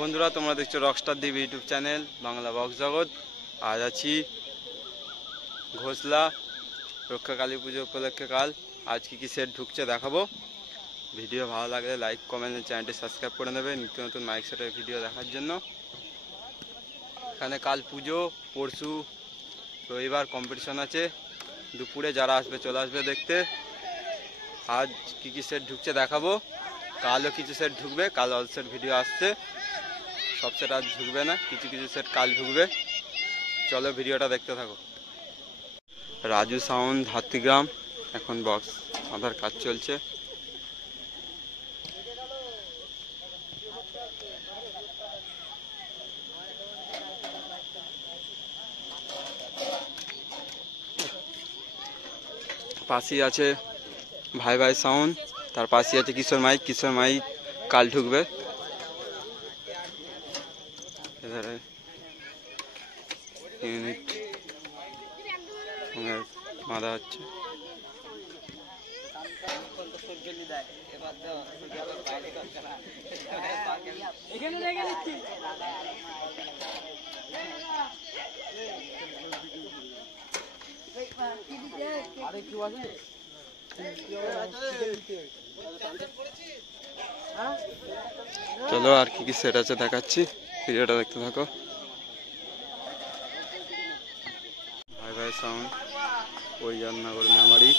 বন্ধুরা, তোমরা দেখছো রকস্টার দ্বীপ ইউটিউব চ্যানেল বাংলা বক্স জগৎ। আজ আছি ঘোষলা রক্ষা কালী পুজো উপলক্ষে। কাল আজ কি সেট ঢুকছে দেখাবো। ভিডিও ভালো লাগলে লাইক কমেন্ট, চ্যানেলটি সাবস্ক্রাইব করে নেবে নিত্য নতুন মাইক সেটের ভিডিও দেখার জন্য। এখানে কাল পুজো, পরশু রবিবার কম্পিটিশন আছে। দুপুরে যারা আসবে চলে আসবে দেখতে। আজ কি সেট ঢুকছে দেখাবো। কালও কিছু সেট ঢুকবে, কাল অল সেট ভিডিও আসছে। সব সেট আজ ঢুকবে না, কিছু সেট কাল ঢুকবে। চলো ভিডিওটা দেখতে থাকো। রাজু সাউন্ড হাতিগ্রাম, এখন বক্স আধার কাজ চলছে। পাশেই আছে ভাই ভাই সাউন্ড, তার পাশেই আছে কিশোর মাইক কাল ঢুকবে। এধারে ইউনিট বাঁধা হচ্ছে। চলো আর কি সেট আছে দেখাচ্ছি, ভিডিওটা দেখতে থাকো। ভাই ভাই সাউন্ড ওইজাননগর মেমারি,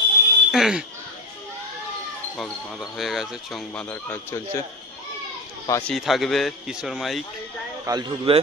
বক্স বাঁধা হয়ে গেছে, চং বাঁধার কাজ চলছে। পাশেই থাকবে কিশোর মাইক, কাল ঢুকবে।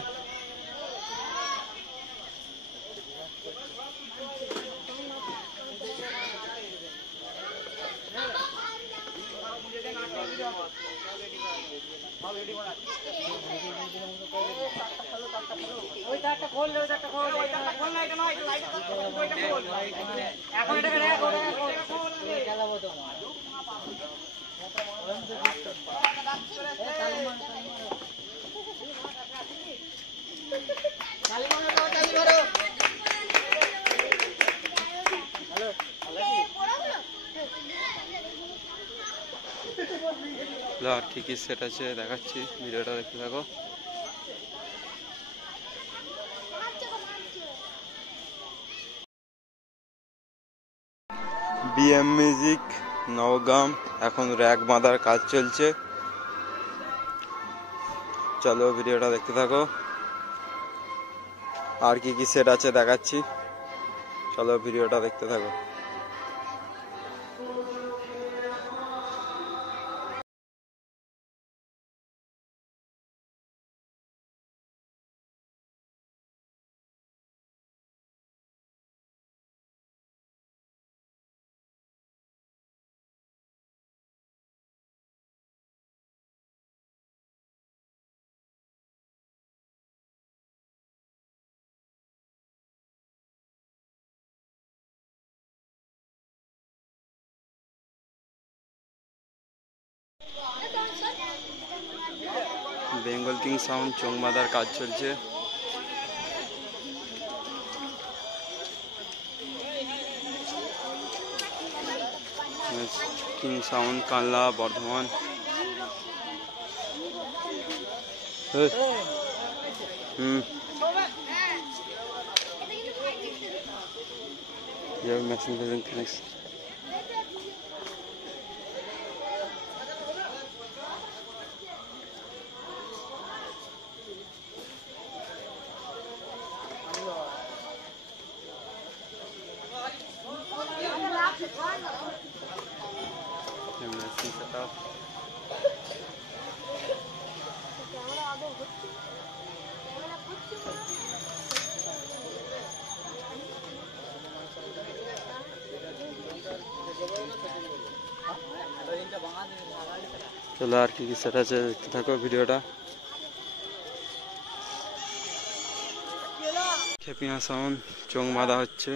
আর কি সেট আছে দেখাচ্ছি, ভিডিওটা দেখতে থাকো। বিএম মিউজিক নবগ্রাম, এখন র্যাক বাঁধার কাজ চলছে। চলো ভিডিওটা দেখতে থাকো। আর কি সেট আছে দেখাচ্ছি, চলো ভিডিওটা দেখতে থাকো। বেঙ্গল কিং সাউন্ড চোং বাঁধার কাজ চলছে। কিং সাউন্ড কানলা বর্ধমান। Machine connection. setup. চলো আর কি সেট আছে দেখতে থাকো ভিডিওটা। খেপিয়া সাউন্ড চোং বাঁধা হচ্ছে।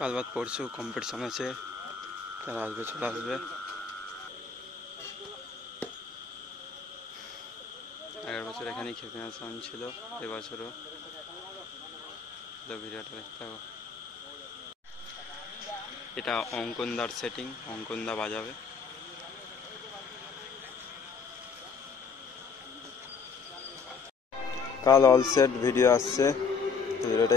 কাল বাদ পরশু কম্পিটিশন আছে, যারা আসবে চলে আসবে। 11 বছর এখানেই খেপিয়াসান ছিল, এবছরও ভিডিওটা দেখতে হবে। এটা অঙ্কনদার সেটিং, অঙ্কনদা বাজাবে। কাল অল সেট ভিডিও আসছে, ভিডিওটা